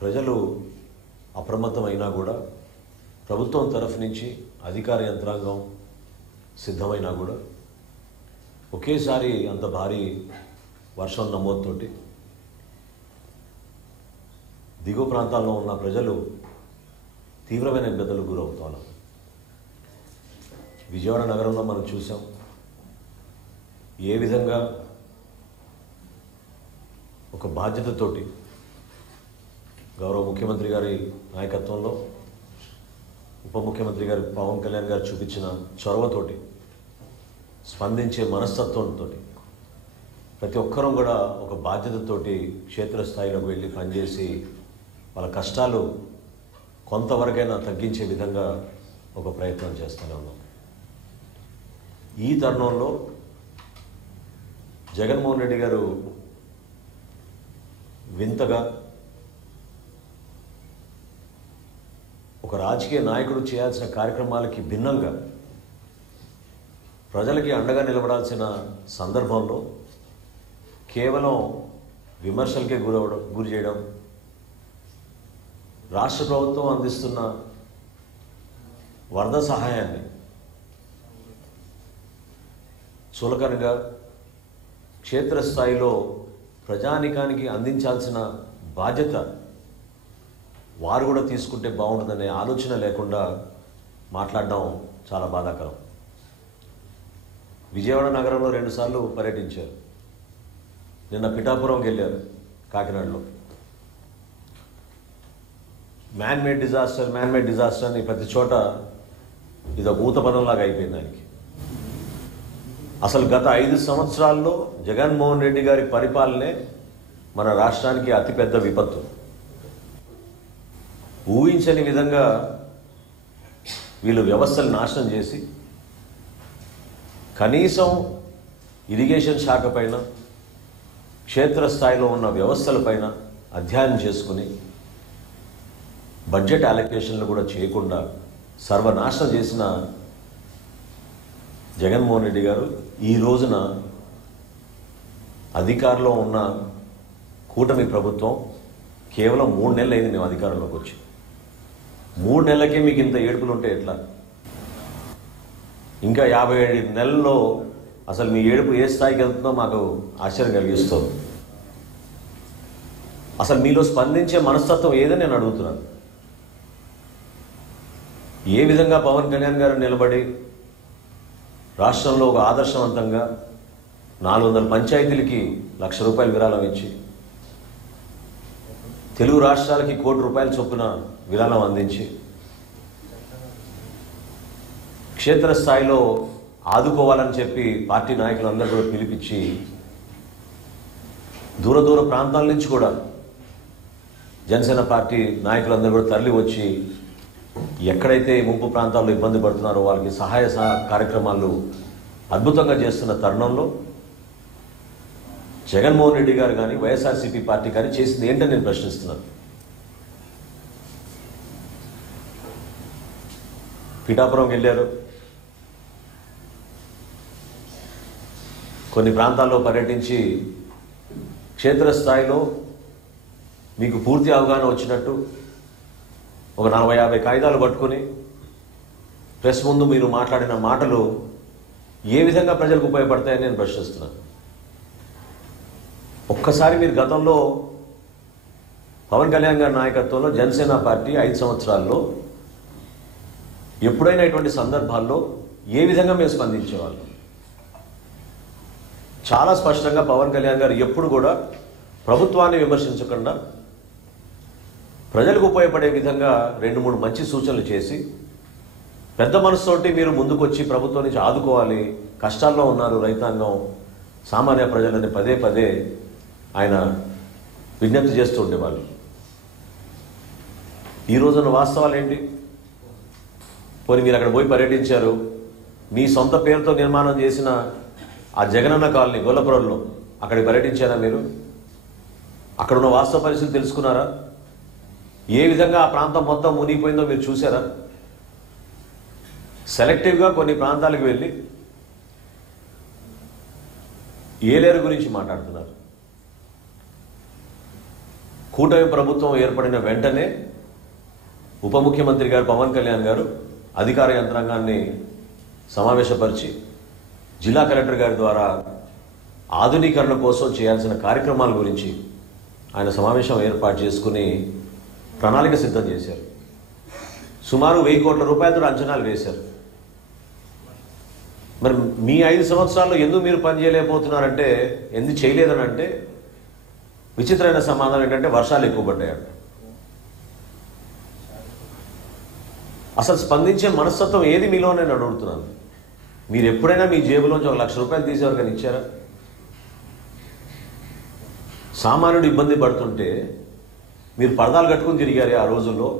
ప్రజలు అప్రమత్తమైనా కూడా ప్రభుత్వం తరఫు నుంచి అధికార యంత్రాంగం సిద్ధమైనా కూడా ఒకేసారి అంత భారీ వర్షం నమోదుతోటి దిగువ ప్రాంతాల్లో ఉన్న ప్రజలు తీవ్రమైన ఇబ్బందులకు గురవుతున్నారు. విజయవాడ నగరంలో మనం చూసాం ఏ విధంగా ఒక బాధ్యతతోటి గౌరవ ముఖ్యమంత్రి గారి నాయకత్వంలో ఉప ముఖ్యమంత్రి గారు పవన్ కళ్యాణ్ గారు చూపించిన చొరవతోటి స్పందించే మనస్తత్వంతో ప్రతి ఒక్కరూ కూడా ఒక బాధ్యతతోటి క్షేత్రస్థాయిలోకి వెళ్ళి పనిచేసి వాళ్ళ కష్టాలు కొంతవరకైనా తగ్గించే విధంగా ఒక ప్రయత్నం చేస్తూనే ఉన్నాం. ఈ తరుణంలో జగన్మోహన్ రెడ్డి గారు వింతగా ఒక రాజకీయ నాయకుడు చేయాల్సిన కార్యక్రమాలకి భిన్నంగా ప్రజలకి అండగా నిలబడాల్సిన సందర్భంలో కేవలం విమర్శలకే గురి చేయడం, రాష్ట్ర ప్రభుత్వం అందిస్తున్న వరద సహాయాన్ని చులకనగా క్షేత్రస్థాయిలో ప్రజానికానికి అందించాల్సిన బాధ్యత వారు కూడా తీసుకుంటే బాగుంటుందనే ఆలోచన లేకుండా మాట్లాడడం చాలా బాధాకరం. విజయవాడ నగరంలో 2 సార్లు పర్యటించారు. నిన్న పిఠాపురంకి వెళ్ళారు. కాకినాడలో మ్యాన్ మేడ్ డిజాస్టర్ అని ప్రతి చోట ఇది ఊత పదంలాగా అయిపోయింది దానికి. అసలు గత 5 సంవత్సరాల్లో జగన్మోహన్ రెడ్డి గారి పరిపాలనే మన రాష్ట్రానికి అతిపెద్ద విపత్తు. ఊహించని విధంగా వీళ్ళు వ్యవస్థలు నాశనం చేసి కనీసం ఇరిగేషన్ శాఖ పైన క్షేత్రస్థాయిలో ఉన్న వ్యవస్థలపైన అధ్యయనం చేసుకుని బడ్జెట్ అలొకేషన్లు కూడా చేయకుండా సర్వనాశనం చేసిన జగన్మోహన్ రెడ్డి గారు ఈ రోజున అధికారంలో ఉన్న కూటమి ప్రభుత్వం కేవలం 3 నెలలు అయింది మేము అధికారంలోకి వచ్చి. 3 నెలలకే మీకు ఇంత ఏడుపులు ఉంటే ఎట్లా? ఇంకా 57 నెలల్లో అసలు మీ ఏడుపు ఏ స్థాయికి వెళ్తుందో మాకు ఆశ్చర్యం కలిగిస్తుంది. అసలు మీలో స్పందించే మనస్తత్వం ఏదని నేను అడుగుతున్నాను. ఏ విధంగా పవన్ కళ్యాణ్ గారు నిలబడి రాష్ట్రంలో ఒక ఆదర్శవంతంగా 400 పంచాయతీలకి ₹1,00,000 విరాళం ఇచ్చి తెలుగు రాష్ట్రాలకి ₹1,00,00,000 చొప్పున విరాళం అందించి క్షేత్రస్థాయిలో ఆదుకోవాలని చెప్పి పార్టీ నాయకులందరూ కూడా పిలిపించి దూర ప్రాంతాల నుంచి కూడా జనసేన పార్టీ నాయకులందరూ కూడా తరలి వచ్చి ఎక్కడైతే ముంపు ప్రాంతాల్లో ఇబ్బంది పడుతున్నారో వాళ్ళకి సహాయ కార్యక్రమాలు అద్భుతంగా చేస్తున్న తరుణంలో జగన్మోహన్ రెడ్డి గారు కానీ వైఎస్ఆర్సీపీ పార్టీ కానీ చేసింది ఏంటని నేను ప్రశ్నిస్తున్నాను. పిఠాపురంకి వెళ్ళారు, కొన్ని ప్రాంతాల్లో పర్యటించి క్షేత్రస్థాయిలో మీకు పూర్తి అవగాహన వచ్చినట్టు ఒక 40-50 కాగితాలు పట్టుకొని ప్రెస్ ముందు మీరు మాట్లాడిన మాటలు ఏ విధంగా ప్రజలకు ఉపయోగపడతాయని నేను ప్రశ్నిస్తున్నాను. ఒక్కసారి మీరు గతంలో పవన్ కళ్యాణ్ గారి నాయకత్వంలో జనసేన పార్టీ 5 సంవత్సరాల్లో ఎప్పుడైనా ఇటువంటి సందర్భాల్లో ఏ విధంగా మేము స్పందించేవాళ్ళం? చాలా స్పష్టంగా పవన్ కళ్యాణ్ గారు ఎప్పుడు కూడా ప్రభుత్వాన్ని విమర్శించకుండా ప్రజలకు ఉపయోగపడే విధంగా 2-3 మంచి సూచనలు చేసి పెద్ద మనసుతోటి మీరు ముందుకొచ్చి ప్రభుత్వం నుంచి ఆదుకోవాలి, కష్టాల్లో ఉన్నారు రైతాంగం, సామాన్య ప్రజలని పదే ఆయన విజ్ఞప్తి చేస్తూ ఉండేవాళ్ళు. ఈ రోజున వాస్తవాలు ఏంటి? పోనీ మీరు అక్కడ పోయి పర్యటించారు, మీ సొంత పేరుతో నిర్మాణం చేసిన ఆ జగనన్న కాలనీ గొల్లపురంలో అక్కడికి పర్యటించారా మీరు? అక్కడున్న వాస్తవ పరిస్థితి తెలుసుకున్నారా? ఏ విధంగా ఆ ప్రాంతం మొత్తం మునిగిపోయిందో మీరు చూసారా? సెలెక్టివ్గా కొన్ని ప్రాంతాలకు వెళ్ళి ఏలేరు గురించి మాట్లాడుతున్నారు. కూటమి ప్రభుత్వం ఏర్పడిన వెంటనే ఉప ముఖ్యమంత్రి గారు పవన్ కళ్యాణ్ గారు అధికార యంత్రాంగాన్ని సమావేశపరిచి జిల్లా కలెక్టర్ గారి ద్వారా ఆధునీకరణ కోసం చేయాల్సిన కార్యక్రమాల గురించి ఆయన సమావేశం ఏర్పాటు చేసుకుని ప్రణాళిక సిద్ధం చేశారు. సుమారు 1000 కోట్ల రూపాయలతో అంచనాలు వేశారు. మరి మీ 5 సంవత్సరాల్లో ఎందుకు మీరు పని చేయలేకపోతున్నారంటే, ఎందుకు చేయలేదని అంటే విచిత్రమైన సమాధానం ఏంటంటే వర్షాలు ఎక్కువ పడ్డాయంట. అసలు స్పందించే మనస్తత్వం ఏది మీలో నేను అడుగుతున్నాను. మీరు ఎప్పుడైనా మీ జేబులోంచి 1 లక్ష రూపాయలు తీసేవారు కానీ ఇచ్చారా? సామాన్యుడు ఇబ్బంది పడుతుంటే మీరు పరదాలు కట్టుకుని తిరిగారే ఆ రోజుల్లో.